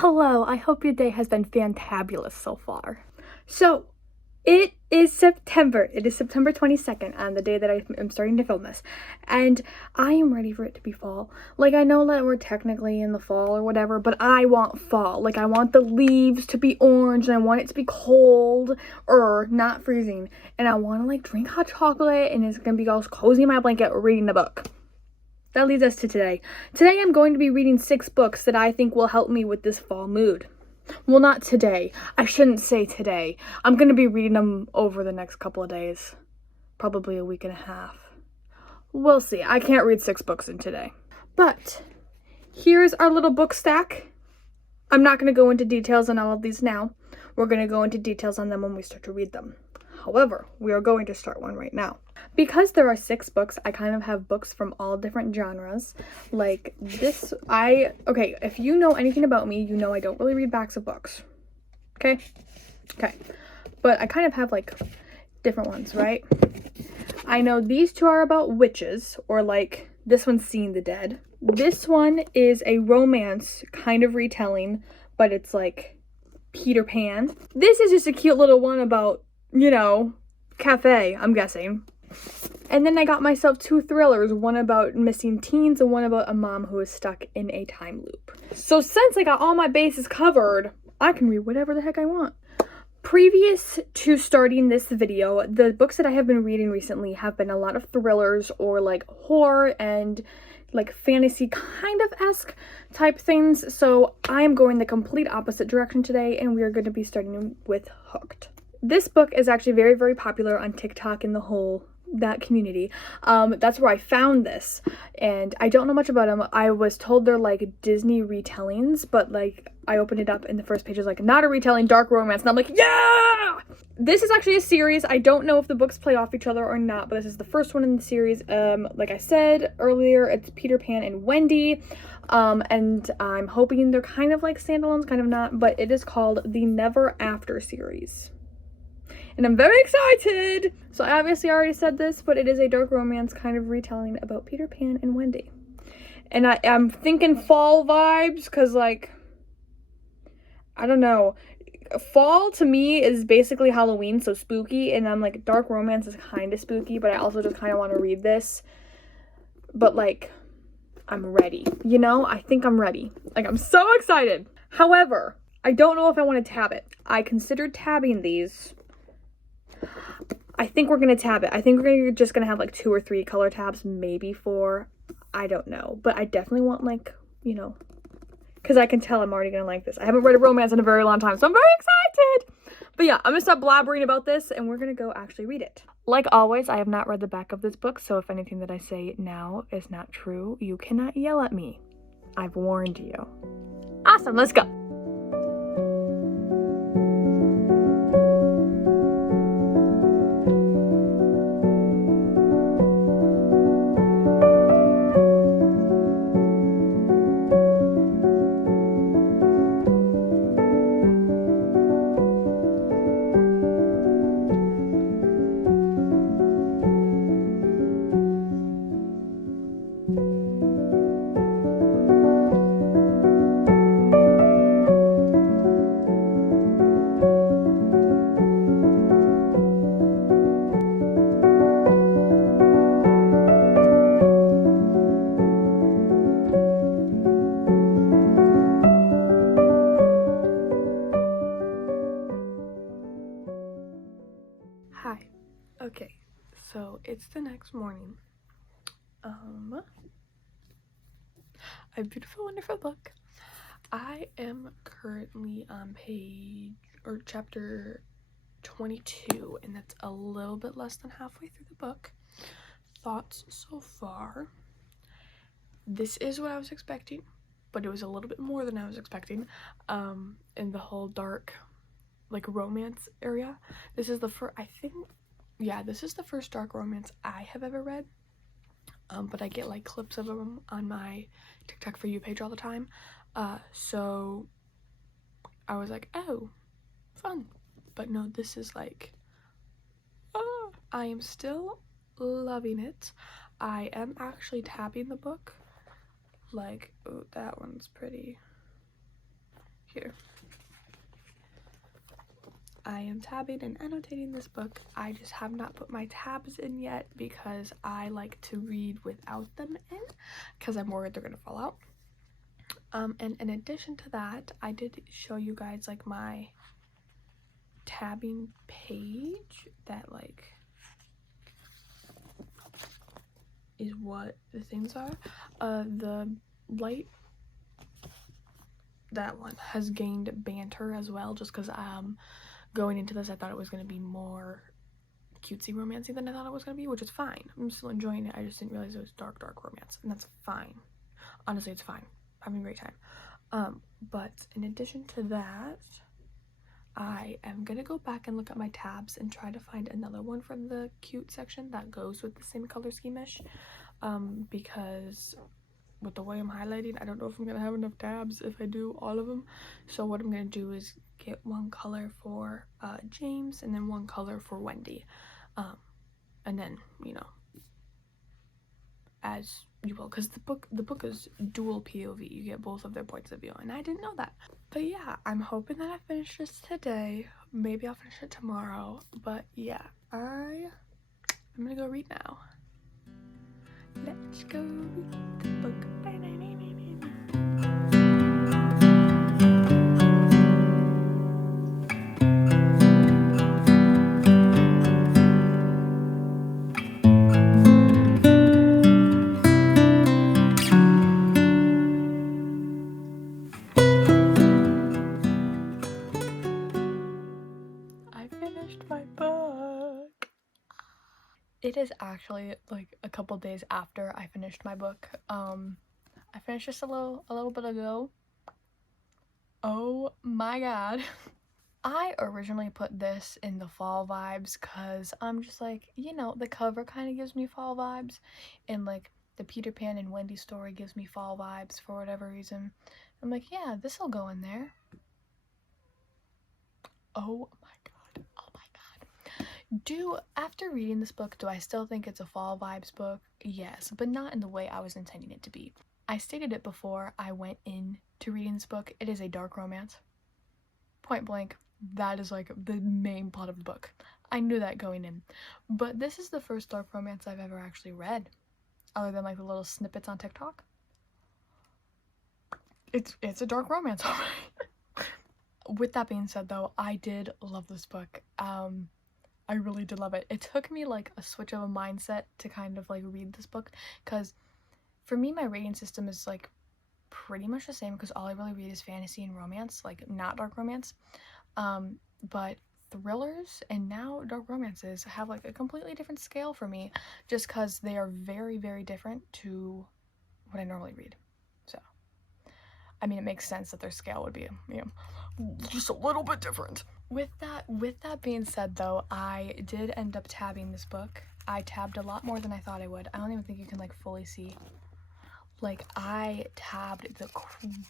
Hello, I hope your day has been fantabulous so far. So, it is September. It is September 22nd on the day that I'm starting to film this. And I am ready for it to be fall. Like, I know that we're technically in the fall or whatever, but I want fall. Like, I want the leaves to be orange and I want it to be cold or not freezing. And I want to, like, drink hot chocolate and it's going to be all cozy in my blanket reading a book. That leads us to today. Today I'm going to be reading 6 books that I think will help me with this fall mood. Well, not today. I shouldn't say today. I'm going to be reading them over the next couple of days. Probably a week and a half. We'll see. I can't read 6 books in today. But here's our little book stack. I'm not going to go into details on all of these now. We're going to go into details on them when we start to read them. However, we are going to start one right now. Because there are 6 books, I kind of have books from all different genres. Like this, okay, if you know anything about me, you know I don't really read backs of books. Okay? Okay. But I kind of have like different ones, right? I know these 2 are about witches, or like this one's Seeing the Dead. This one is a romance kind of retelling, but it's like Peter Pan. This is just a cute little one about, you know, cafe, I'm guessing. And then I got myself 2 thrillers, one about missing teens and one about a mom who is stuck in a time loop. So since I got all my bases covered, I can read whatever the heck I want. Previous to starting this video, the books that I have been reading recently have been a lot of thrillers or like horror and like fantasy kind of esque type things. So I am going the complete opposite direction today and we are going to be starting with Hooked. This book is actually very, very popular on TikTok and that community. That's where I found this, and I don't know much about them. I was told they're like Disney retellings, but like I opened it up and the first page is like, not a retelling, dark romance, and I'm like, yeah! This is actually a series. I don't know if the books play off each other or not, but this is the first one in the series. Like I said earlier, it's Peter Pan and Wendy, and I'm hoping they're kind of like standalones, kind of not, but it is called the Never After series. And I'm very excited! So I obviously already said this, but it is a dark romance kind of retelling about Peter Pan and Wendy. And I'm thinking fall vibes, because like, I don't know. Fall to me is basically Halloween, so spooky, and I'm like, dark romance is kind of spooky, but I also just kind of want to read this. But like, I'm ready. You know? I think I'm ready. Like, I'm so excited! However, I don't know if I want to tab it. I considered tabbing these. I think we're going to tab it. I think we're just going to have like 2 or 3 color tabs, maybe 4. I don't know. But I definitely want like, you know, because I can tell I'm already going to like this. I haven't read a romance in a very long time, so I'm very excited. But yeah, I'm going to stop blabbering about this and we're going to go actually read it. Like always, I have not read the back of this book, so if anything that I say now is not true, you cannot yell at me. I've warned you. Awesome, let's go. Hi. Okay, so it's the next morning. A beautiful, wonderful book. I am currently on chapter 22, and that's a little bit less than halfway through the book. Thoughts so far? This is what I was expecting, but it was a little bit more than I was expecting. In the whole dark, like romance area. This is the first, this is the first dark romance I have ever read. But I get like clips of them on my TikTok For You page all the time. So I was like, oh, fun. But no, this is like, I am still loving it. I am actually tabbing the book. Like, oh, that one's pretty. here. I am tabbing and annotating this book. I just have not put my tabs in yet because I like to read without them in because I'm worried they're gonna fall out. And in addition to that, I did show you guys like my tabbing page that like is what the things are. The light, that one has gained banter as well, just because going into this I thought it was going to be more cutesy romancy than I thought it was going to be, which is fine. I'm still enjoying it. I just didn't realize it was dark romance, and that's fine. Honestly, it's fine. I'm having a great time. But in addition to that, I am gonna go back and look at my tabs and try to find another one from the cute section that goes with the same color scheme-ish, because with the way I'm highlighting, I don't know if I'm gonna have enough tabs if I do all of them. So what I'm gonna do is get one color for James and then one color for Wendy, and then, you know, as you will, because the book is dual POV. You get both of their points of view, and I didn't know that. But yeah, I'm hoping that I finish this today. Maybe I'll finish it tomorrow. But yeah, I'm gonna go read now. Let's go read the book. I finished my book. It is actually like a couple days after I finished my book. I finished just a little bit ago. Oh my god. I originally put this in the fall vibes because I'm just like, you know, the cover kind of gives me fall vibes, and like the Peter Pan and Wendy story gives me fall vibes for whatever reason. I'm like, yeah, this will go in there. Oh my god. Oh my god. After reading this book, do I still think it's a fall vibes book? Yes, but not in the way I was intending it to be. I stated it before I went into reading this book. It is a dark romance. Point blank. That is like the main plot of the book. I knew that going in. But this is the first dark romance I've ever actually read, other than like the little snippets on TikTok. It's a dark romance, alright. With that being said though, I did love this book. I really did love it. It took me like a switch of a mindset to kind of like read this book, because for me my rating system is like pretty much the same, because all I really read is fantasy and romance, like not dark romance. But thrillers and now dark romances have like a completely different scale for me, just because they are very, very different to what I normally read. So, I mean, it makes sense that their scale would be, you know, just a little bit different. With that being said though, I did end up tabbing this book. I tabbed a lot more than I thought I would. I don't even think you can like fully see. Like, I tabbed the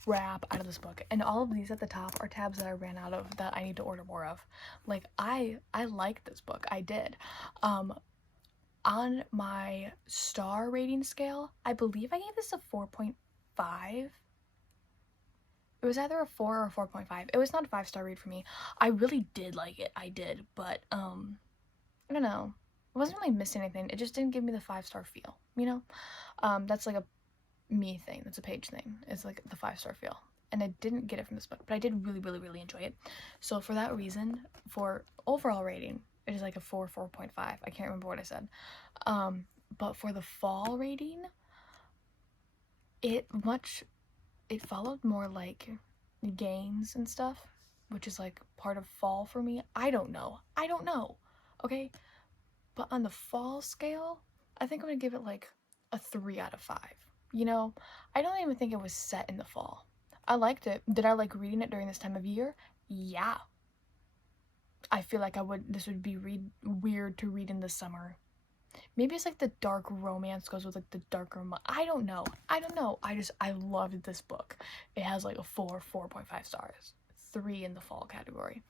crap out of this book, and all of these at the top are tabs that I ran out of that I need to order more of. Like, I liked this book. I did. On my star rating scale, I believe I gave this a 4.5. It was either a 4 or a 4.5. It was not a 5-star read for me. I really did like it. I did, but I don't know. It wasn't really missing anything. It just didn't give me the 5-star feel, you know? That's like a me thing. That's a Paige thing. It's like the 5-star feel, and I didn't get it from this book, but I did really, really, really enjoy it. So for that reason, for overall rating, it is like a 4.5. I can't remember what I said. But for the fall rating, it followed more like games and stuff, which is like part of fall for me. I don't know, okay? But on the fall scale, I think I'm gonna give it like a 3 out of 5. You know, I don't even think it was set in the fall. I liked it. Did I like reading it during this time of year? Yeah. I feel like this would be weird to read in the summer. Maybe it's like the dark romance goes with like the darker, I don't know. I loved this book. It has like a 4.5 stars. 3 in the fall category.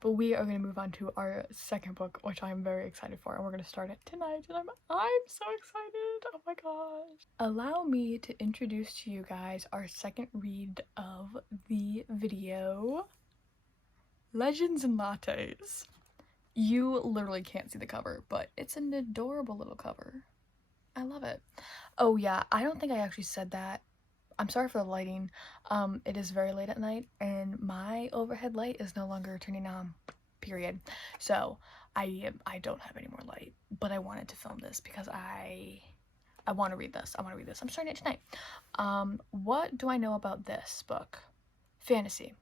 But we are going to move on to our second book, which I'm very excited for, and we're going to start it tonight, and I'm so excited. Oh my gosh. Allow me to introduce to you guys our second read of the video, Legends and Lattes. You literally can't see the cover, but it's an adorable little cover. I love it. Oh yeah, I don't think I actually said that. I'm sorry for the lighting. It is very late at night and my overhead light is no longer turning on, period. So I don't have any more light, but I wanted to film this because I want to read this. I'm starting it tonight. What do I know about this book? Fantasy.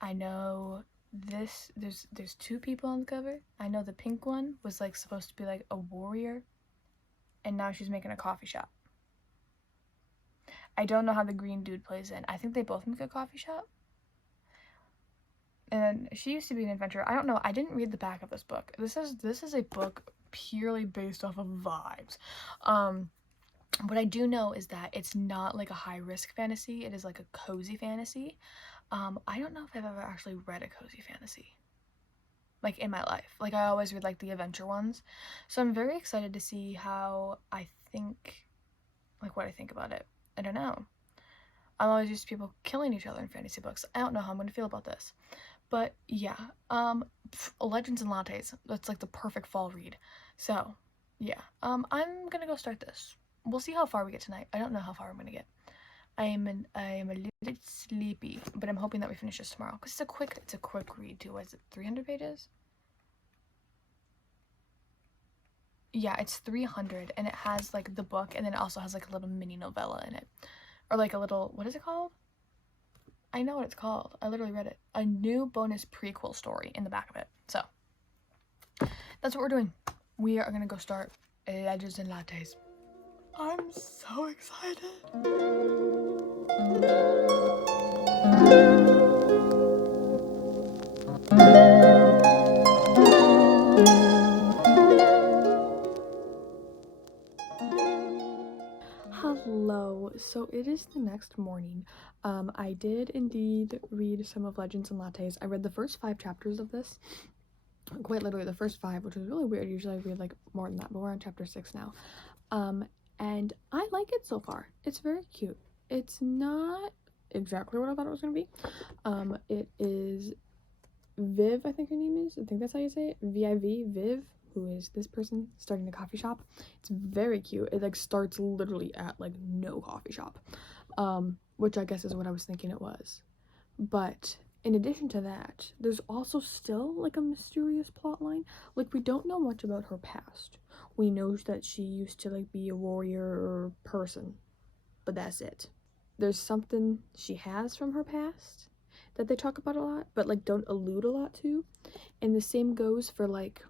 I know this, there's 2 people on the cover. I know the pink one was like supposed to be like a warrior, and now she's making a coffee shop. I don't know how the green dude plays in. I think they both make a coffee shop. And she used to be an adventurer. I don't know. I didn't read the back of this book. This is a book purely based off of vibes. What I do know is that it's not like a high-risk fantasy. It is like a cozy fantasy. I don't know if I've ever actually read a cozy fantasy, like, in my life. Like, I always read, like, the adventure ones. So I'm very excited to see how I think, like, what I think about it. I don't know. I'm always used to people killing each other in fantasy books. I don't know how I'm gonna feel about this. But, yeah. Legends and Lattes. That's, like, the perfect fall read. So, yeah. I'm gonna go start this. We'll see how far we get tonight. I don't know how far I'm gonna get. I am a little bit sleepy, but I'm hoping that we finish this tomorrow because it's a quick read too. What is it, 300 pages? Yeah, it's 300, and it has like the book, and then it also has like a little mini novella in it, or like a little, what is it called? I know what it's called. I literally read it. A new bonus prequel story in the back of it. So that's what we're doing. We are gonna go start Legends and Lattes. I'm so excited. Hello, so it is the next morning. I did indeed read some of Legends and Lattes. I read the first 5 chapters of this. Quite literally the first 5, which was really weird. Usually I read like more than that, but we're on chapter 6 now. And I like it so far. It's very cute. It's not exactly what I thought it was gonna be. It is Viv, I think her name is. I think that's how you say it. V-I-V, Viv, who is this person starting a coffee shop. It's very cute. It like starts literally at like no coffee shop, which I guess is what I was thinking it was. But in addition to that, there's also still like a mysterious plot line. Like, we don't know much about her past. We know that she used to like be a warrior person, but that's it. There's something she has from her past that they talk about a lot, but like don't allude a lot to. And the same goes for like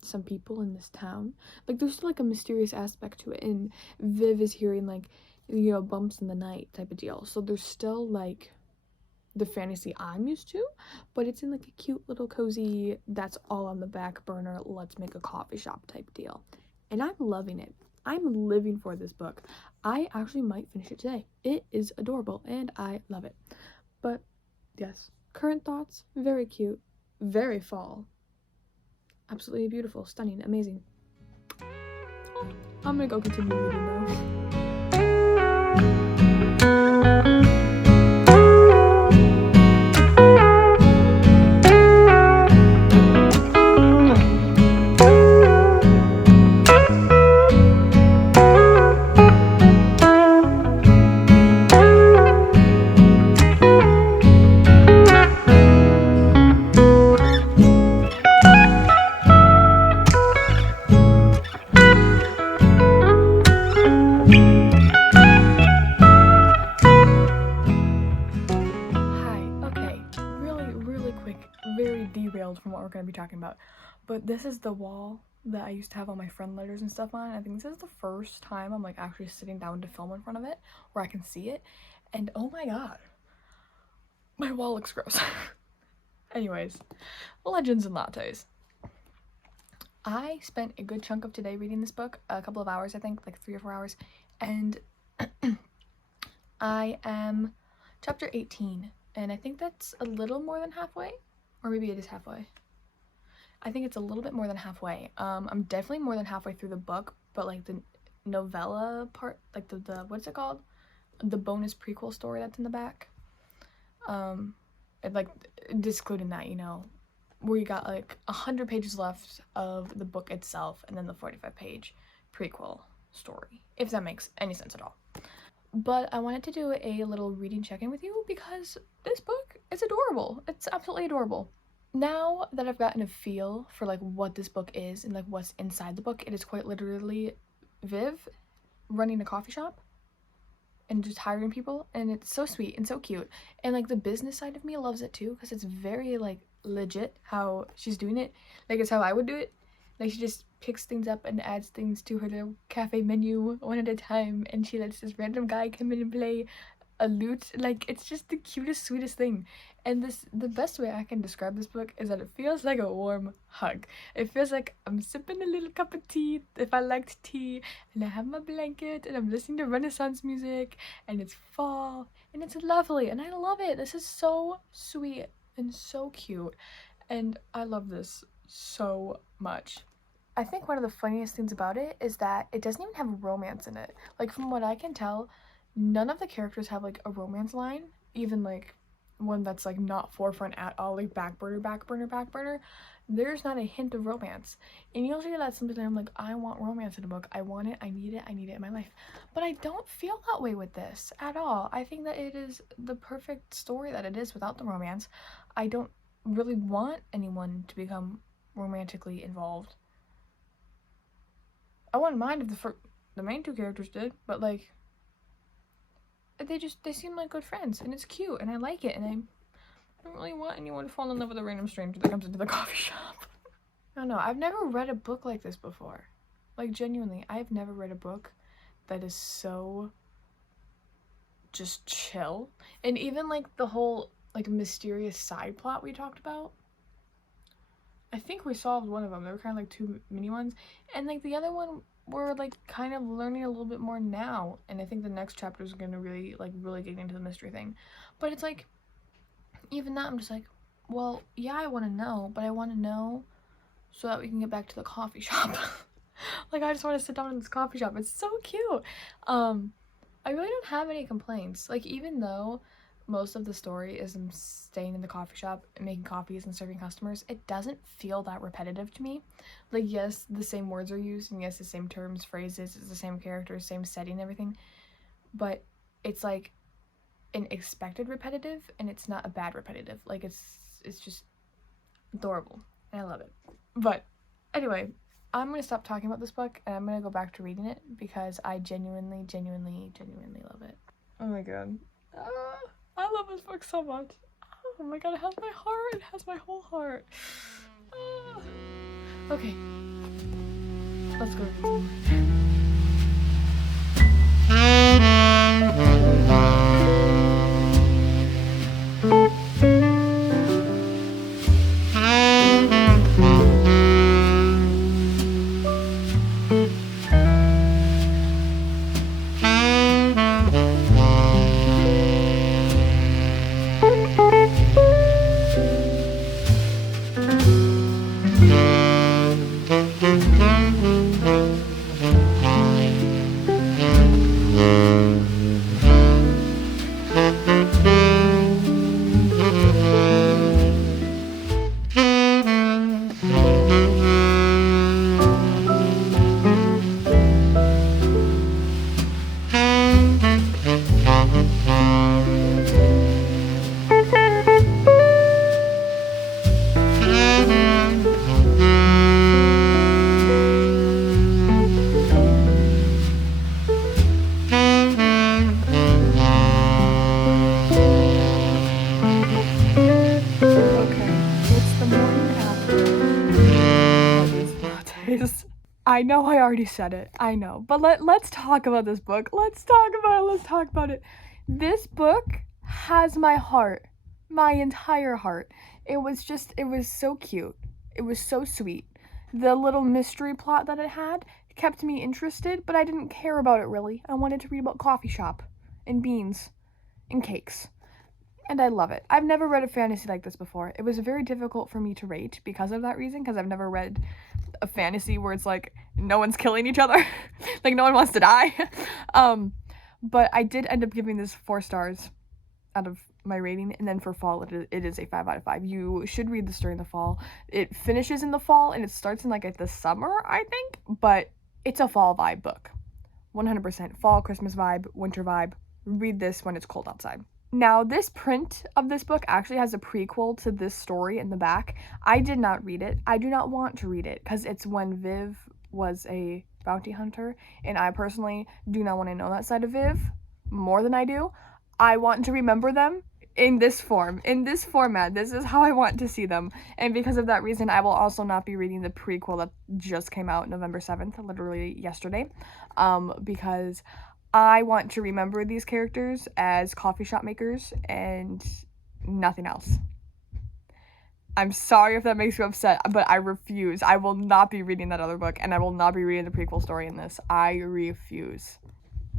some people in this town. Like, there's still like a mysterious aspect to it, and Viv is hearing like, you know, bumps in the night type of deal. So there's still like the fantasy I'm used to, but it's in like a cute little cozy, that's all on the back burner, let's make a coffee shop type deal. And I'm loving it. I'm living for this book. I actually might finish it today. It is adorable and I love it. But yes, current thoughts, very cute, very fall, absolutely beautiful, stunning, amazing. I'm gonna go continue reading though. From what we're going to be talking about, but this is the wall that I used to have all my friend letters and stuff on. I think this is the first time I'm like actually sitting down to film in front of it where I can see it, and oh my god, my wall looks gross. Anyways, Legends and Lattes. I spent a good chunk of today reading this book, a couple of hours, I think, like 3 or 4 hours, and I am chapter 18 and I think that's a little more than halfway, or maybe it is halfway. I think it's a little bit more than halfway. I'm definitely more than halfway through the book, but like the novella part, like the what's it called? The bonus prequel story that's in the back. Like discluding that, you know, where you got like 100 pages left of the book itself, and then the 45-page prequel story, if that makes any sense at all. But I wanted to do a little reading check-in with you because this book is adorable. It's absolutely adorable. Now that I've gotten a feel for like what this book is and like what's inside the book, it is quite literally Viv running a coffee shop and just hiring people, and it's so sweet and so cute, and like the business side of me loves it too because it's very like legit how she's doing it. Like it's how I would do it. Like she just picks things up and adds things to her little cafe menu one at a time, and she lets this random guy come in and play a lute. Like it's just the cutest, sweetest thing. And the best way I can describe this book is that it feels like a warm hug. It feels like I'm sipping a little cup of tea if I liked tea, and I have my blanket and I'm listening to Renaissance music, and it's fall and it's lovely and I love it. This is so sweet and so cute, and I love this so much. I think one of the funniest things about it is that it doesn't even have romance in it. Like from what I can tell, none of the characters have like a romance line, even like one that's like not forefront at all, like back burner. There's not a hint of romance. And usually that's something that I'm like, I want romance in a book. I want it, I need it in my life. But I don't feel that way with this at all. I think that it is the perfect story that it is without the romance. I don't really want anyone to become romantically involved. I wouldn't mind if the main two characters did, but like they seem like good friends, and it's cute, and I like it, and I don't really want anyone to fall in love with a random stranger that comes into the coffee shop. I don't know, I've never read a book like this before. Like genuinely, I've never read a book that is so just chill. And even like the whole like mysterious side plot we talked about, I think we solved one of them. There were kind of like two mini ones, and like the other one we're like kind of learning a little bit more now, and I think the next chapter is gonna really get into the mystery thing. But it's like even that I'm just like, well, yeah, I want to know, but I want to know so that we can get back to the coffee shop. Like I just want to sit down in this coffee shop. It's so cute. I really don't have any complaints. Like even though most of the story is them staying in the coffee shop and making coffees and serving customers, it doesn't feel that repetitive to me. Like yes, the same words are used, and yes, the same terms, phrases, it's the same characters, same setting, everything, but it's like an expected repetitive, and it's not a bad repetitive. Like it's just adorable, and I love it. But anyway, I'm gonna stop talking about this book, and I'm gonna go back to reading it because I genuinely love it. Oh my god. I love this book so much. Oh my god, it has my heart. It has my whole heart. Okay. Let's go read some I know I already said it, I know, but let's talk about this book. Let's talk about it. This book has my heart, my entire heart. It was so cute. It was so sweet. The little mystery plot that it had kept me interested, but I didn't care about it really. I wanted to read about coffee shop and beans and cakes. and I love it. I've never read a fantasy like this before. It was very difficult for me to rate because of that reason, because I've never read a fantasy where it's like no one's killing each other, like no one wants to die. But I did end up giving this 4 stars out of my rating, and then for fall it is a 5 out of 5. You should read this during the fall. It finishes in the fall and it starts in like the summer, I think, but it's a fall vibe book. 100% fall, Christmas vibe, winter vibe. Read this when it's cold outside. Now, this print of this book actually has a prequel to this story in the back. I did not read it. I do not want to read it because it's when Viv was a bounty hunter, and I personally do not want to know that side of Viv more than I do. I want to remember them in this form, in this format. This is how I want to see them. And because of that reason, I will also not be reading the prequel that just came out November 7th, literally yesterday, because I want to remember these characters as coffee shop makers and nothing else. I'm sorry if that makes you upset, but I refuse. I will not be reading that other book, and I will not be reading the prequel story in this. I refuse.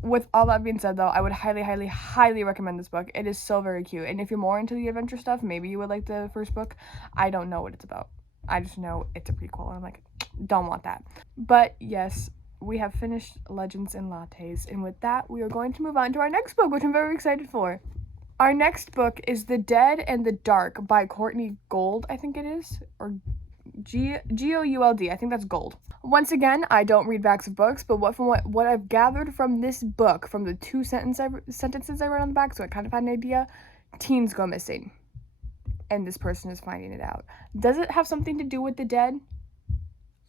With all that being said, though, I would highly, highly, highly recommend this book. It is so very cute, and if you're more into the adventure stuff, maybe you would like the first book. I don't know what it's about. I just know it's a prequel, and I'm like, don't want that. But yes, we have finished Legends and Lattes, and with that, we are going to move on to our next book, which I'm very excited for. Our next book is The Dead and the Dark by Courtney Gould, I think it is, or Gould. I think that's Gold. Once again, I don't read backs of books, but what I've gathered from this book, from the 2 sentences I read on the back, so I kind of had an idea, teens go missing, and this person is finding it out. Does it have something to do with the dead?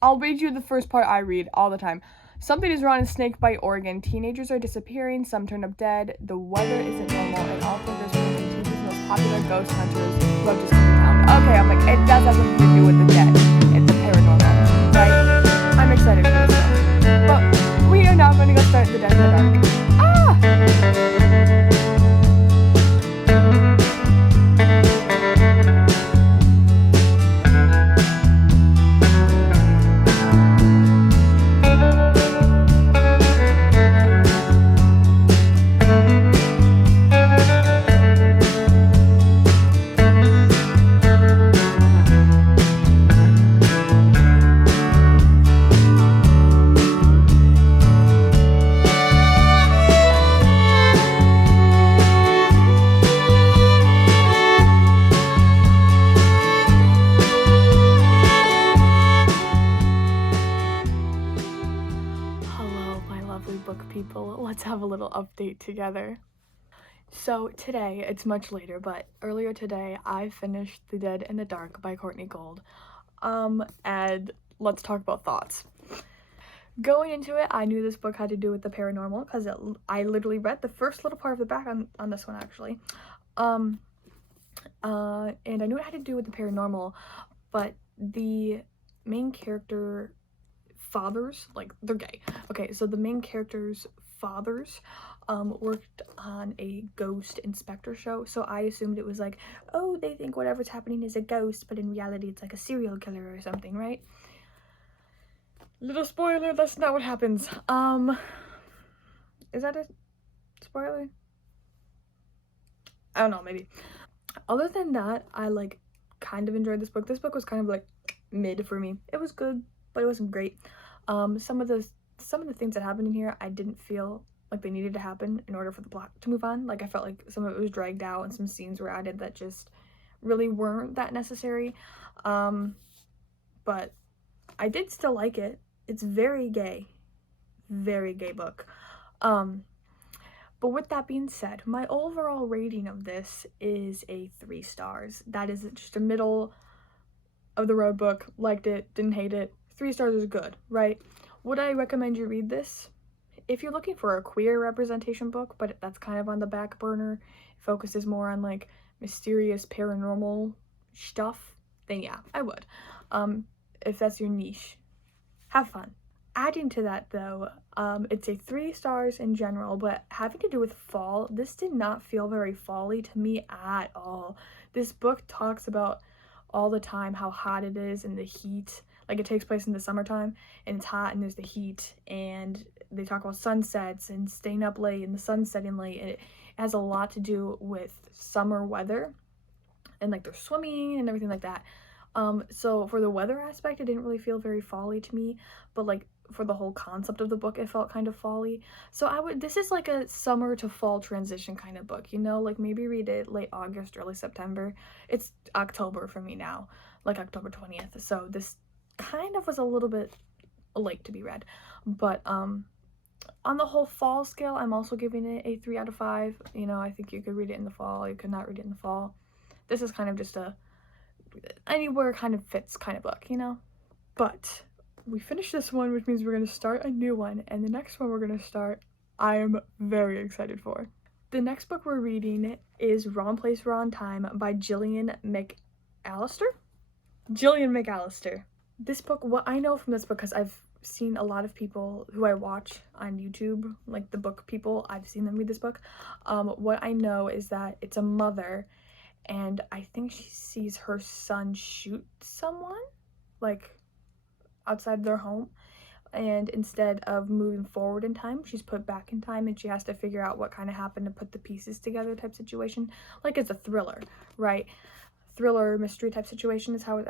I'll read you the first part I read all the time. Something is wrong in Snakebite, Oregon. Teenagers are disappearing, some turn up dead, the weather isn't normal, and all figures from the TV's most popular ghost hunters who have just come to town. Okay, I'm like, it does have something to do with the dead. It's a paranormal, right? I'm excited for this one. But we are now going to go start The Dead and the Dark. Book people, let's have a little update together. So today, it's much later, but earlier today I finished The Dead and the Dark by Courtney Gould. And let's talk about thoughts. Going into it, I knew this book had to do with the paranormal because I literally read the first little part of the back on this one actually. And I knew it had to do with the paranormal, but the main character fathers, like, they're gay. Okay, so the main character's fathers worked on a ghost inspector show, so I assumed it was like, oh, they think whatever's happening is a ghost, but in reality it's like a serial killer or something, right? Little spoiler, that's not what happens. Is that a spoiler? I don't know, maybe. Other than that, I like kind of enjoyed this book. This book was kind of like mid for me. It was good, but it wasn't great. Some of the things that happened in here I didn't feel like they needed to happen in order for the plot to move on. Like, I felt like some of it was dragged out and some scenes were added that just really weren't that necessary. But I did still like it. It's very gay book. But with that being said, my overall rating of this is a 3 stars. That is just a middle of the road book. Liked it, didn't hate it. 3 stars is good, right? Would I recommend you read this? If you're looking for a queer representation book, but that's kind of on the back burner, focuses more on like mysterious paranormal stuff, then yeah, I would. If that's your niche, have fun. Adding to that though, it's a 3 stars in general, but having to do with fall, this did not feel very fall-y to me at all. This book talks about all the time how hot it is and the heat. Like, it takes place in the summertime and it's hot and there's the heat, and they talk about sunsets and staying up late and the sun setting late. has a lot to do with summer weather and like they're swimming and everything like that. So for the weather aspect, it didn't really feel very fall-y to me, but like for the whole concept of the book, it felt kind of fall-y. So this is like a summer to fall transition kind of book, you know, like maybe read it late August, early September. It's October for me now, like October 20th. So this kind of was a little bit late to be read, but on the whole fall scale, I'm also giving it a 3 out of 5. You know, I think you could read it in the fall, you could not read it in the fall. This is kind of just a anywhere kind of fits kind of book, you know? But we finished this one, which means we're going to start a new one, and the next one we're going to start, I am very excited for. The next book we're reading is Wrong Place, Wrong Time by Gillian McAllister? Gillian McAllister. This book, what I know from this book, because I've seen a lot of people who I watch on YouTube, like the book people, I've seen them read this book. What I know is that it's a mother, and I think she sees her son shoot someone, like, outside their home, and instead of moving forward in time, she's put back in time, and she has to figure out what kind of happened to put the pieces together type situation. Like, it's a thriller, right? Thriller mystery type situation is how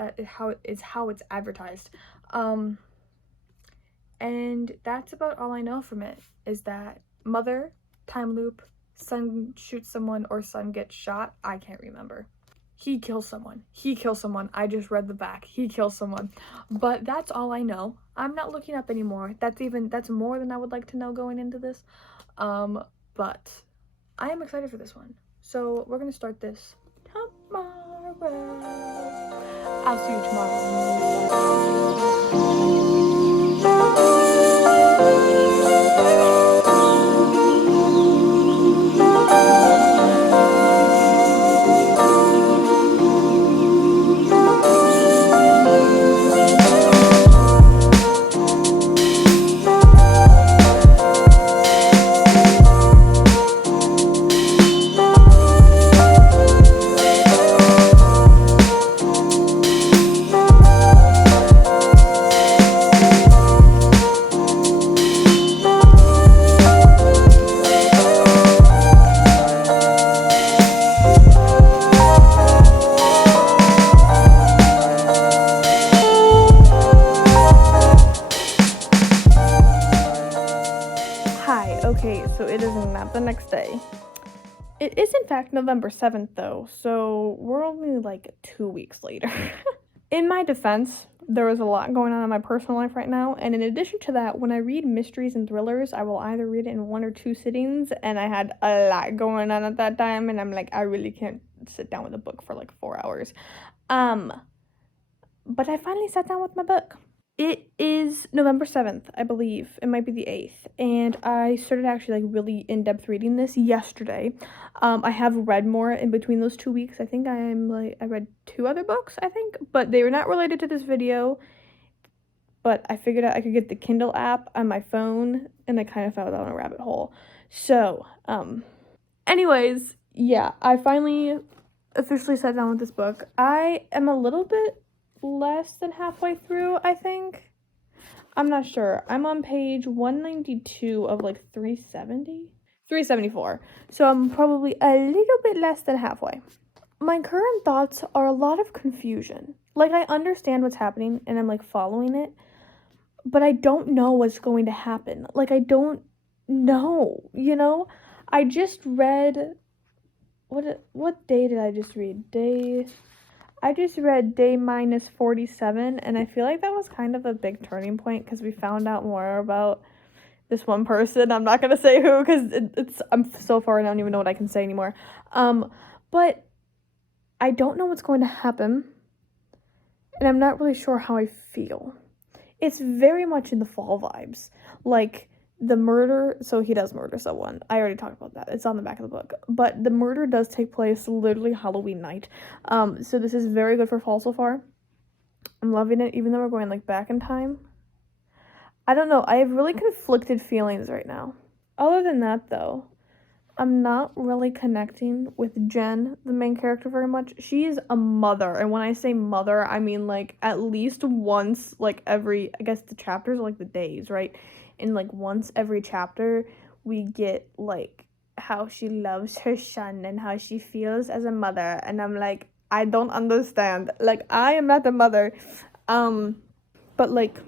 it's advertised. And that's about all I know from it, is that mother, time loop, son shoots someone, or son gets shot. I can't remember. He kills someone. I just read the back. He kills someone. But that's all I know. I'm not looking up anymore. That's more than I would like to know going into this. But I am excited for this one. So we're gonna start this tomorrow. I'll see you tomorrow. Okay, so it is not the next day. It is in fact November 7th though, so we're only like 2 weeks later. In my defense, there is a lot going on in my personal life right now, and in addition to that, when I read mysteries and thrillers, I will either read it in 1 or 2 sittings, and I had a lot going on at that time, and I'm like, I really can't sit down with a book for like 4 hours. But I finally sat down with my book. It is November 7th, I believe. It might be the 8th. And I started actually like really in-depth reading this yesterday. I have read more in between those 2 weeks. I think I read 2 other books, I think, but they were not related to this video. But I figured out I could get the Kindle app on my phone, and I kind of fell down a rabbit hole. So, anyways, yeah, I finally officially sat down with this book. I am a little bit less than halfway through, I think. I'm not sure. I'm on page 192 of like 374. So I'm probably a little bit less than halfway. My current thoughts are a lot of confusion. Like, I understand what's happening and I'm like following it, but I don't know what's going to happen. Like, I don't know, you know? I just read what day did I just read? I just read day minus 47, and I feel like that was kind of a big turning point because we found out more about this one person. I'm not going to say who because I'm so far and I don't even know what I can say anymore. But I don't know what's going to happen, and I'm not really sure how I feel. It's very much in the fall vibes. Like, the murder, so he does murder someone. I already talked about that. It's on the back of the book. But the murder does take place literally Halloween night. So this is very good for fall so far. I'm loving it, even though we're going, like, back in time. I don't know. I have really conflicted feelings right now. Other than that, though, I'm not really connecting with Jen, the main character, very much. She is a mother. And when I say mother, I mean, like, at least once, like, every, I guess the chapters are, like, the days, right? And like once every chapter we get like how she loves her son and how she feels as a mother, and I'm like, I don't understand. Like, I am not the mother. But like,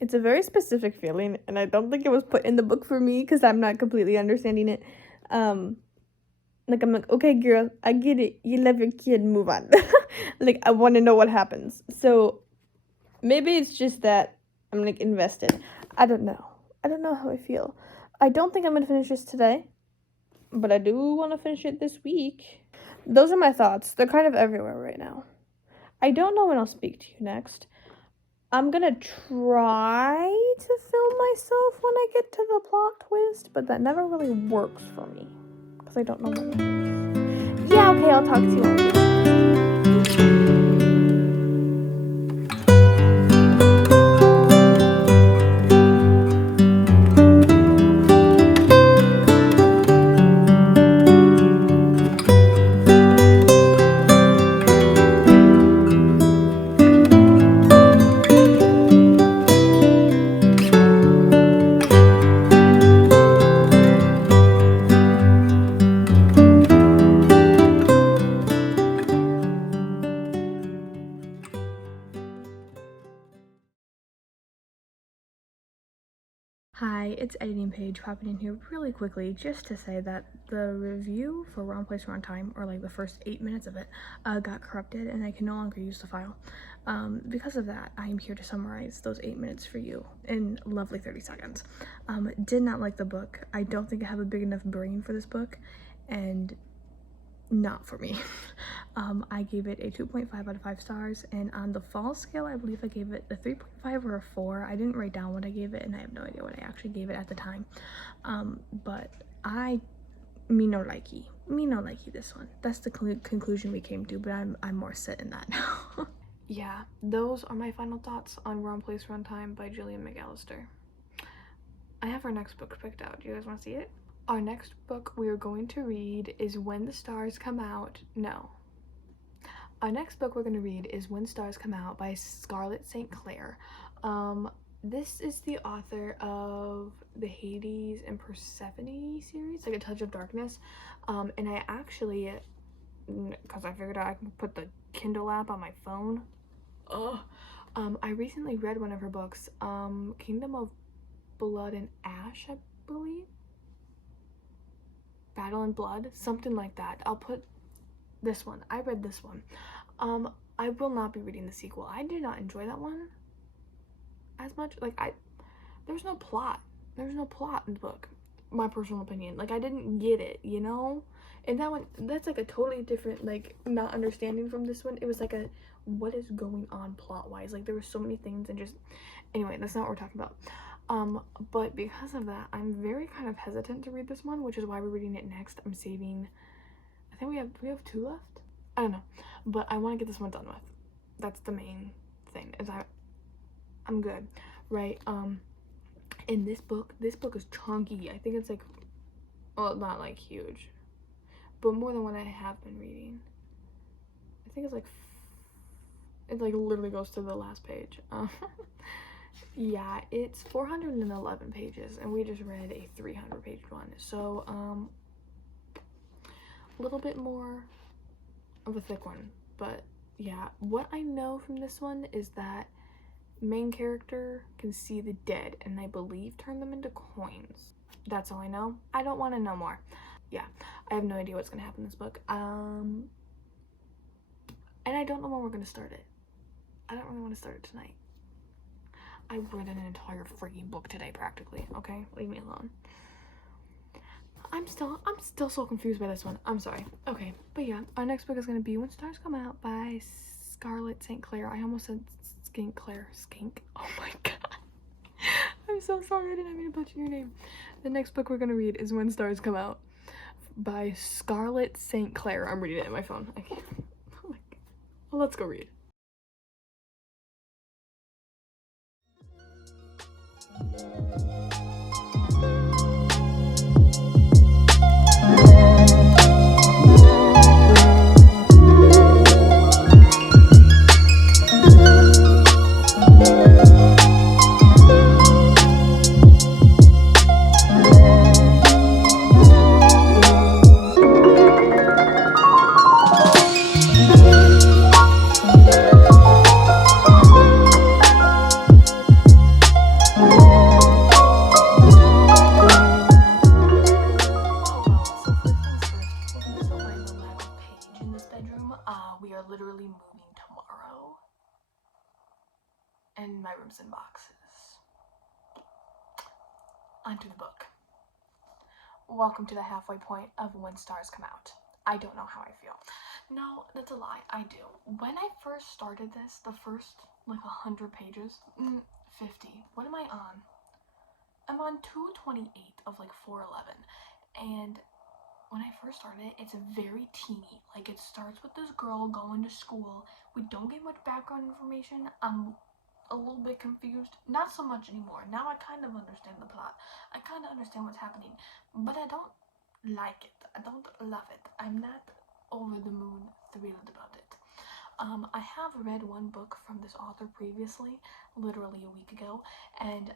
it's a very specific feeling, and I don't think it was put in the book for me because I'm not completely understanding it. Like, I'm like, okay, girl, I get it. You love your kid, move on. Like, I want to know what happens. So maybe it's just that I'm like invested. I don't know. I don't know how I feel. I don't think I'm gonna finish this today, but I do want to finish it this week. Those are my thoughts. They're kind of everywhere right now. I don't know when I'll speak to you next. I'm gonna try to film myself when I get to the plot twist, but that never really works for me because I don't know when it is. Yeah, okay, I'll talk to you later. Hi, it's Editing Paige popping in here really quickly just to say that the review for Wrong Place, Wrong Time, or like the first 8 minutes of it, got corrupted and I can no longer use the file. Because of that, I am here to summarize those 8 minutes for you in lovely 30 seconds. Did not like the book. I don't think I have a big enough brain for this book, and not for me. I gave it a 2.5 out of 5 stars, and on the fall scale, I believe I gave it a 3.5 or a 4. I didn't write down what I gave it, and I have no idea what I actually gave it at the time. But me no likey this one. That's the conclusion we came to, but I'm more set in that now. Yeah, those are my final thoughts on Wrong Place, Wrong Time by Gillian McAllister. I have our next book picked out. Do you guys want to see it? Our next book we are going to read is When the Stars Come Out. No. Our next book we're going to read is When Stars Come Out by Scarlett St. Clair. This is the author of the Hades and Persephone series, like A Touch of Darkness. And I actually, because I figured out I can put the Kindle app on my phone. I recently read one of her books, Kingdom of Blood and Ash, I believe. Battle and Blood, something like that. I'll put this one. I read this one. I will not be reading the sequel. I did not enjoy that one as much. Like, there's no plot. There's no plot in the book. My personal opinion. Like, I didn't get it, you know? And that one, that's like a totally different, like, not understanding from this one. It was like what is going on plot-wise? Like, there were so many things and just, anyway, that's not what we're talking about. But because of that, I'm very kind of hesitant to read this one, which is why we're reading it next. I'm saving, I think we have 2 left? I don't know, but I want to get this one done with. That's the main thing, is I'm good, right? And this book is chunky. I think it's like, well, not like huge, but more than what I have been reading. I think it's like, it like literally goes to the last page. Yeah, it's 411 pages, and we just read a 300-page one, so a little bit more of a thick one. But yeah, what I know from this one is that main character can see the dead, and I believe turn them into coins. That's all I know. I don't want to know more. Yeah, I have no idea what's gonna happen in this book. And I don't know when we're gonna start it. I don't really want to start it tonight. I read an entire freaking book today, practically. Okay, leave me alone. I'm still so confused by this one. I'm sorry. Okay, but yeah, our next book is gonna be When Stars Come Out by Scarlett St. Clair. I almost said Skink Claire. Skink. Oh my god. I'm so sorry. I didn't mean to butcher your name. The next book we're gonna read is When Stars Come Out by Scarlett St. Clair. I'm reading it on my phone. I can't. Oh my god. Well, let's go read. literally moving tomorrow, and my room's in boxes. Onto the book. Welcome to the halfway point of when stars come out. I don't know how I feel. No, that's a lie. I do. When I first started this, the first like 100 pages, 50. What am I on? I'm on 228 of like 411, and when I first started, it's very teeny. Like, it starts with this girl going to school. We don't get much background information. I'm a little bit confused. Not so much anymore. Now I kind of understand the plot. I kind of understand what's happening. But I don't like it. I don't love it. I'm not over the moon thrilled about it. I have read one book from this author previously, literally a week ago, and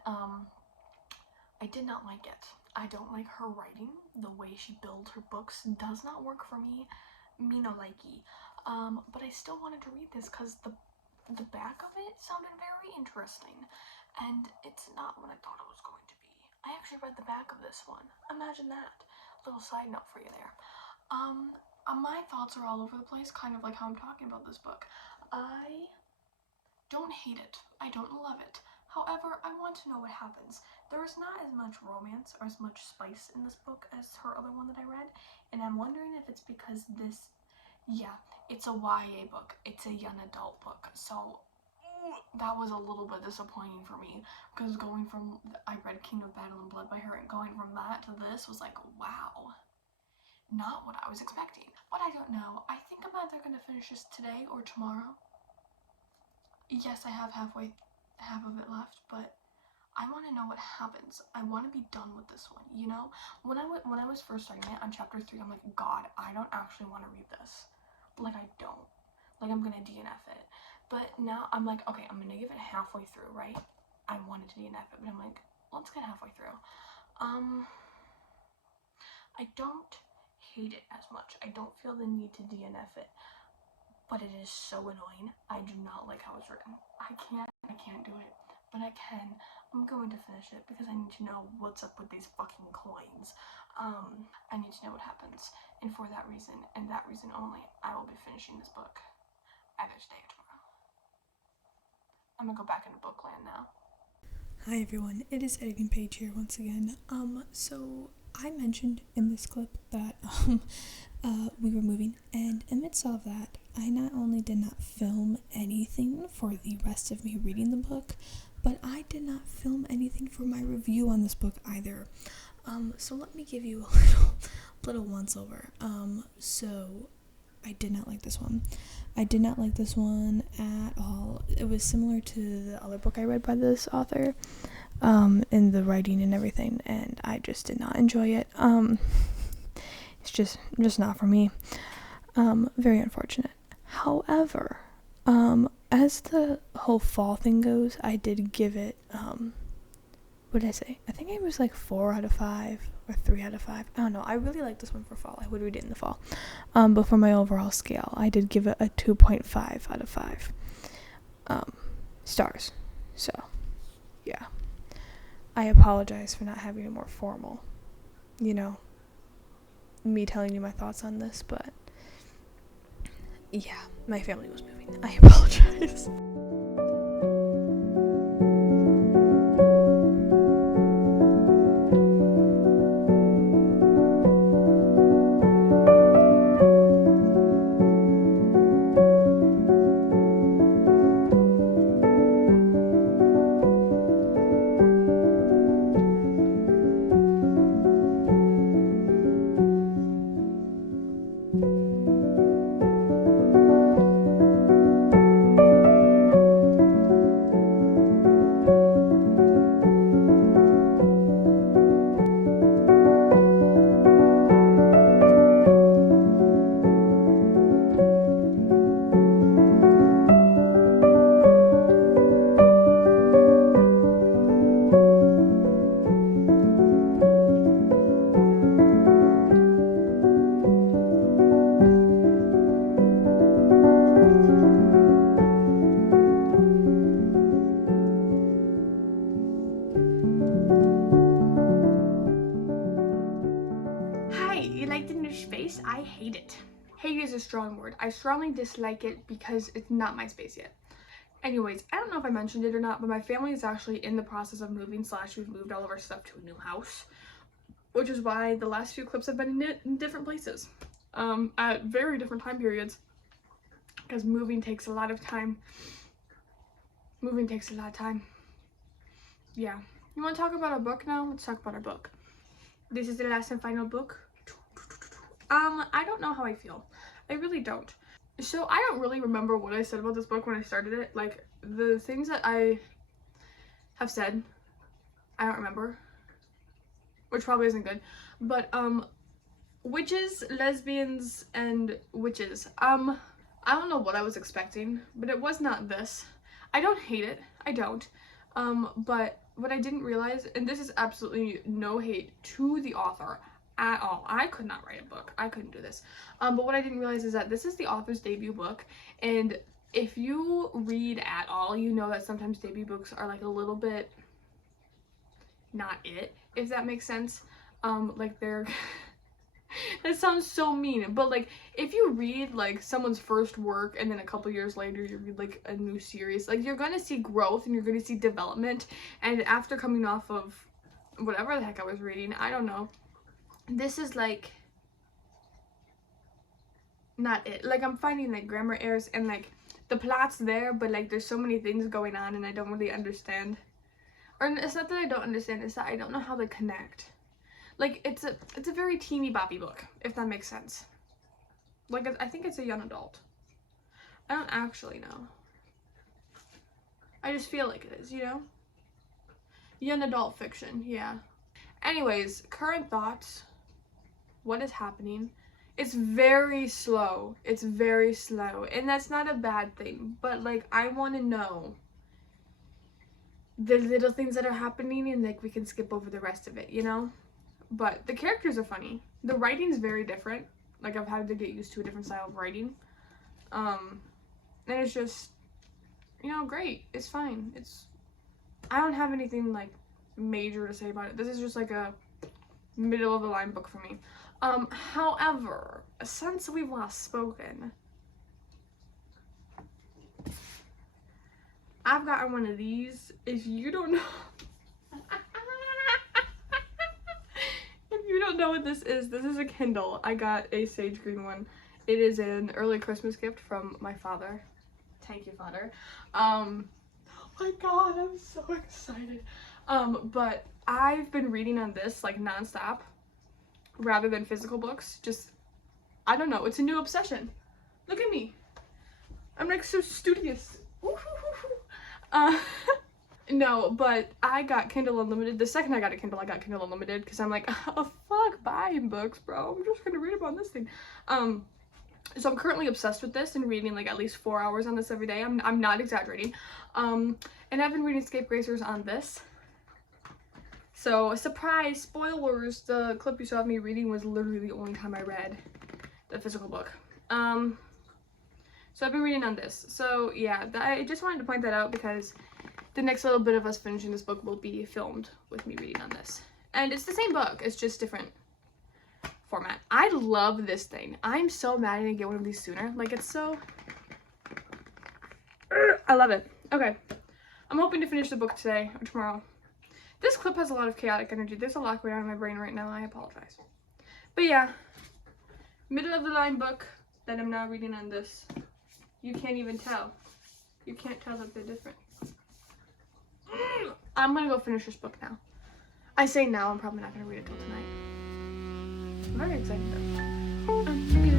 I did not like it. I don't like her writing. The way she builds her books does not work for me. Me no likey. But I still wanted to read this because the back of it sounded very interesting. And it's not what I thought it was going to be. I actually read the back of this one. Imagine that. Little side note for you there. My thoughts are all over the place, kind of like how I'm talking about this book. I don't hate it. I don't love it. However, I want to know what happens. There is not as much romance or as much spice in this book as her other one that I read, and I'm wondering if it's because this, yeah, it's a YA book. It's a young adult book, so that was a little bit disappointing for me, because going from, I read King of Battle and Blood by her, and going from that to this was like, wow, not what I was expecting. But I don't know. I think I'm either going to finish this today or tomorrow. Yes, I have half of it left, but I want to know what happens. I want to be done with this one, you know? When I was first starting it on chapter 3, I'm like, God, I don't actually want to read this. Like, I don't. Like, I'm gonna DNF it. But now I'm like, okay, I'm gonna give it halfway through, right? I wanted to DNF it, but I'm like, let's get halfway through. I don't hate it as much. I don't feel the need to DNF it. But it is so annoying. I do not like how it's written. I can't do it. But I can. I'm going to finish it because I need to know what's up with these fucking coins. I need to know what happens. And for that reason, and that reason only, I will be finishing this book either today or tomorrow. I'm gonna go back into bookland now. Hi everyone, it is Editing Paige here once again. So I mentioned in this clip that we were moving, and amidst all of that, I not only did not film anything for the rest of me reading the book, but I did not film anything for my review on this book either. So let me give you a little once over. So I did not like this one. I did not like this one at all. It was similar to the other book I read by this author, in the writing and everything, and I just did not enjoy it. It's just not for me. Very unfortunate. However, as the whole fall thing goes, I did give it, what did I say? I think it was like 4 out of 5 or 3 out of 5. I don't know. I really like this one for fall. I would read it in the fall. But for my overall scale, I did give it a 2.5 out of 5 stars. So, yeah. I apologize for not having it more formal. You know, me telling you my thoughts on this, but yeah, my family was moving. I apologize. strong word. I strongly dislike it because it's not my space yet. Anyways, I don't know if I mentioned it or not, but my family is actually in the process of moving / we've moved all of our stuff to a new house, which is why the last few clips have been in different places, at very different time periods, because moving takes a lot of time. Yeah. You want to talk about our book now? Let's talk about our book. This is the last and final book. I don't know how I feel. I really don't. So I don't really remember what I said about this book when I started it. Like, the things that I have said, I don't remember, which probably isn't good. But witches, lesbians, and witches. I don't know what I was expecting, but it was not this. I don't hate it. I don't. But what I didn't realize, and this is absolutely no hate to the author at all. I could not write a book. I couldn't do this. But what I didn't realize is that this is the author's debut book, and if you read at all, you know that sometimes debut books are like a little bit not it, if that makes sense. Like they're that sounds so mean, but like if you read like someone's first work and then a couple years later you read like a new series, like you're gonna see growth and you're gonna see development. And after coming off of whatever the heck I was reading, I don't know, this is like not it. Like I'm finding like grammar errors and like the plot's there, but like there's so many things going on and I don't really understand. Or it's not that I don't understand, it's that I don't know how they connect. Like it's a very teeny boppy book, if that makes sense. Like I think it's a young adult. I don't actually know. I just feel like it is, you know? Young adult fiction, yeah. Anyways, current thoughts. What is happening? It's very slow. It's very slow. And that's not a bad thing. But like I want to know the little things that are happening and like we can skip over the rest of it, you know? But the characters are funny. The writing's very different. Like I've had to get used to a different style of writing. And it's just, you know, great. It's fine. I don't have anything like major to say about it. This is just like a middle of the line book for me. However, since we've last spoken, I've gotten one of these. If you don't know if you don't know what this is a Kindle. I got a sage green one. It is an early Christmas gift from my father. Thank you, Father. Oh my god, I'm so excited. But I've been reading on this like nonstop rather than physical books. Just, I don't know, it's a new obsession. Look at me. I'm like so studious. No, but I got Kindle Unlimited. The second I got a Kindle, I got Kindle Unlimited because I'm like, oh fuck buying books, bro. I'm just gonna read about this thing. So I'm currently obsessed with this and reading like at least 4 hours on this every day. I'm not exaggerating. And I've been reading Scapegracers on this. So surprise, spoilers, the clip you saw of me reading was literally the only time I read the physical book. So I've been reading on this. So yeah, I just wanted to point that out because the next little bit of us finishing this book will be filmed with me reading on this. And it's the same book, it's just different format. I love this thing. I'm so mad I didn't get one of these sooner. Like, it's so... I love it. Okay. I'm hoping to finish the book today or tomorrow. This clip has a lot of chaotic energy. There's a lot going on in my brain right now. I apologize. But yeah. Middle of the line book that I'm now reading on this. You can't even tell. You can't tell that they're different. I'm gonna go finish this book now. I say now, I'm probably not gonna read it till tonight. I'm very excited though. I'm gonna finish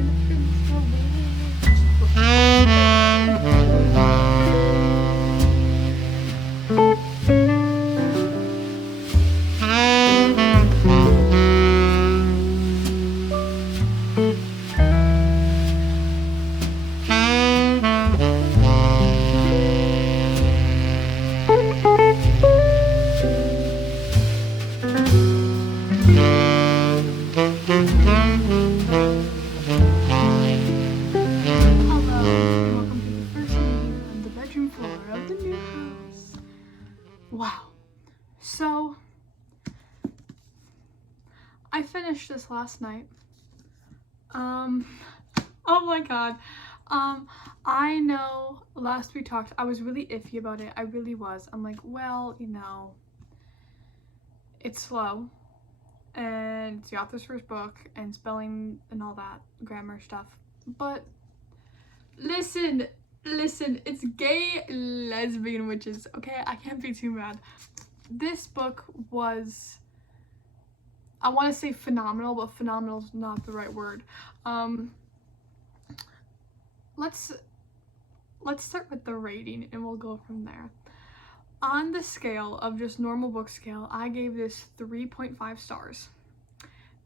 So, I finished this last night. Oh my god. I know last we talked, I was really iffy about it. I really was. I'm like, well, you know, it's slow and it's the author's first book and spelling and all that grammar stuff. But listen, it's gay lesbian witches, okay? I can't be too mad. This book was, I want to say phenomenal, but phenomenal is not the right word. Let's start with the rating and we'll go from there. On the scale of just normal book scale, I gave this 3.5 stars.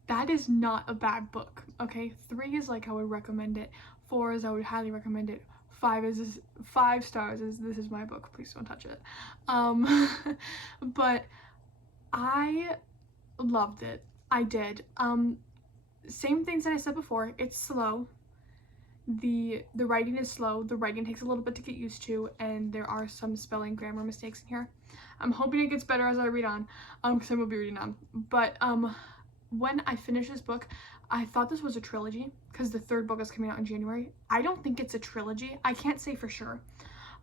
That is not a bad book, okay? 3 is like I would recommend it. 4 is I would highly recommend it. 5 stars is this is my book, please don't touch it. But I loved it. I did. Same things that I said before. It's slow. The writing is slow. The writing takes a little bit to get used to, and there are some spelling grammar mistakes in here. I'm hoping it gets better as I read on, because I will be reading on. But when I finished this book, I thought this was a trilogy because the 3rd book is coming out in January. I don't think it's a trilogy. I can't say for sure.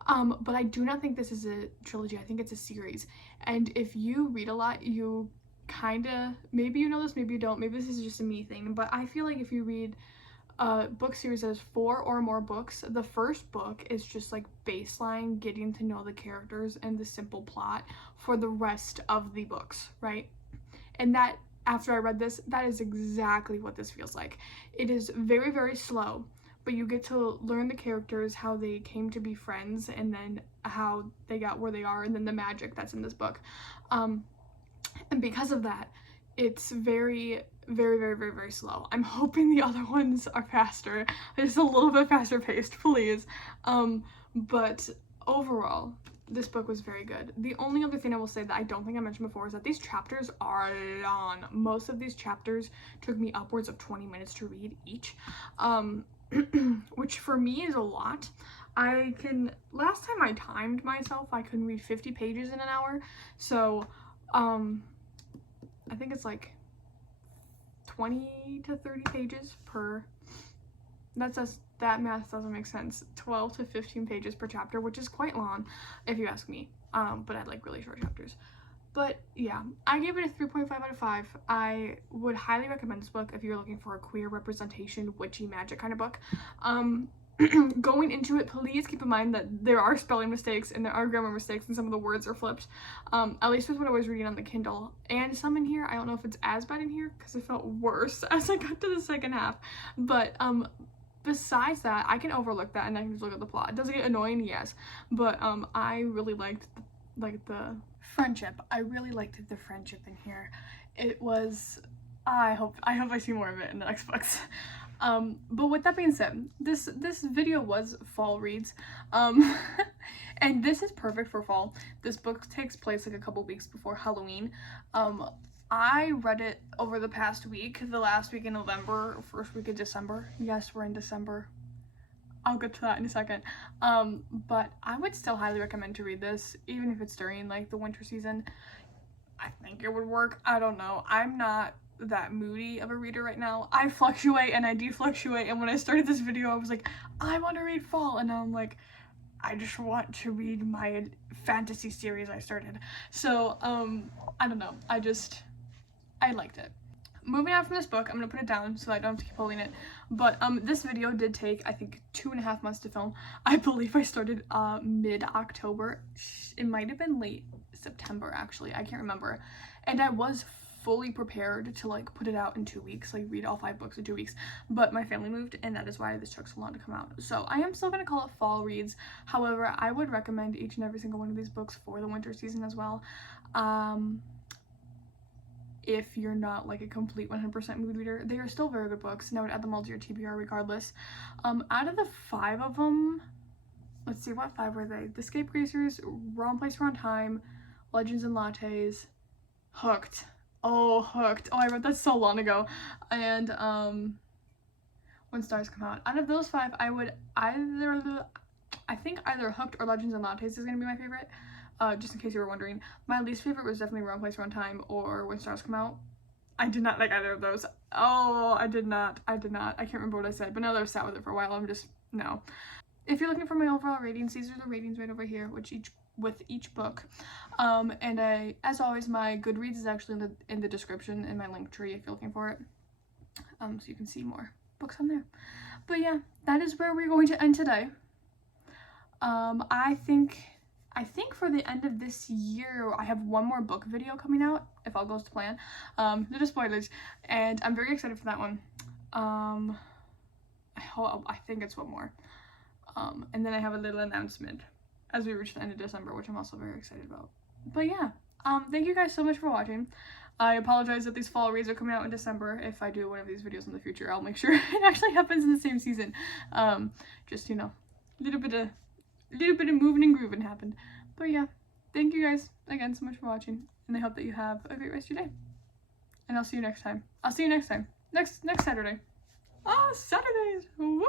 But I do not think this is a trilogy. I think it's a series. And if you read a lot, you kinda, maybe you know this, maybe you don't, maybe this is just a me thing, but I feel like if you read a book series that has 4 or more books, the first book is just like baseline getting to know the characters and the simple plot for the rest of the books, right? And that, after I read this, that is exactly what this feels like. It is very, very slow, but you get to learn the characters, how they came to be friends, and then how they got where they are, and then the magic that's in this book. And because of that, it's very, very, very, very, very slow. I'm hoping the other ones are faster, just a little bit faster paced, please. But overall, this book was very good. The only other thing I will say that I don't think I mentioned before is that these chapters are long. Most of these chapters took me upwards of 20 minutes to read each, which for me is a lot. Last time I timed myself, I could read 50 pages in an hour, so I think it's like 20 to 30 pages per, that math doesn't make sense, 12 to 15 pages per chapter, which is quite long if you ask me, but I like really short chapters. But yeah, I gave it a 3.5 out of 5. I would highly recommend this book if you're looking for a queer representation, witchy magic kind of book. Going into it, please keep in mind that there are spelling mistakes and there are grammar mistakes and some of the words are flipped, at least with what I was reading on the Kindle, and some in here. I don't know if it's as bad in here because it felt worse as I got to the second half, but besides that, I can overlook that and I can just look at the plot. Does it get annoying? Yes, but I really liked the friendship. I really liked the friendship in here. It was, I hope I see more of it in the next books. But with that being said, this video was fall reads, and this is perfect for fall. This book takes place like a couple weeks before Halloween. I read it over the past week, the last week in November, first week of December. Yes, we're in December. I'll get to that in a second. But I would still highly recommend to read this, even if it's during like the winter season. I think it would work. I don't know. I'm not that moody of a reader right now. I fluctuate and I defluctuate, and when I started this video I was like, I want to read fall, and now I'm like, I just want to read my fantasy series I started. So I don't know, I liked it. Moving on from this book, I'm gonna put it down so I don't have to keep holding it, but this video did take, I think, 2.5 months to film. I believe I started mid-October. It might have been late September, actually, I can't remember, and I was fully prepared to like put it out in 2 weeks, like read all 5 books in 2 weeks, but my family moved and that is why this took so long to come out. So I am still gonna call it fall reads. However, I would recommend each and every single one of these books for the winter season as well. If you're not like a complete 100% mood reader, they are still very good books, and I would add them all to your TBR regardless. Out of the 5 of them, let's see, what 5 were they? The Scapegracers, Wrong Place, Wrong Time, Legends and Lattes, Hooked. Oh, Hooked. Oh, I read that so long ago. And When Stars Come Out. Out of those 5, I would I think either Hooked or Legends and Lattes is gonna be my favorite. Just in case you were wondering. My least favorite was definitely Wrong Place, Wrong Time or When Stars Come Out. I did not like either of those. Oh, I did not. I can't remember what I said, but now that I've sat with it for a while, I'm just, no. If you're looking for my overall ratings, these are the ratings right over here, with each book. And as always, my Goodreads is actually in the description in my link tree if you're looking for it. So you can see more books on there. But yeah, that is where we're going to end today. I think for the end of this year, I have one more book video coming out, if all goes to plan. No spoilers, and I'm very excited for that one. I think it's one more. And then I have a little announcement as we reach the end of December, which I'm also very excited about. But yeah, thank you guys so much for watching. I apologize that these fall reads are coming out in December. If I do one of these videos in the future, I'll make sure it actually happens in the same season. Just, you know, a little bit of moving and grooving happened. But yeah, thank you guys again so much for watching, and I hope that you have a great rest of your day. And I'll see you next time. Next Saturday. Oh, Saturdays! Woo!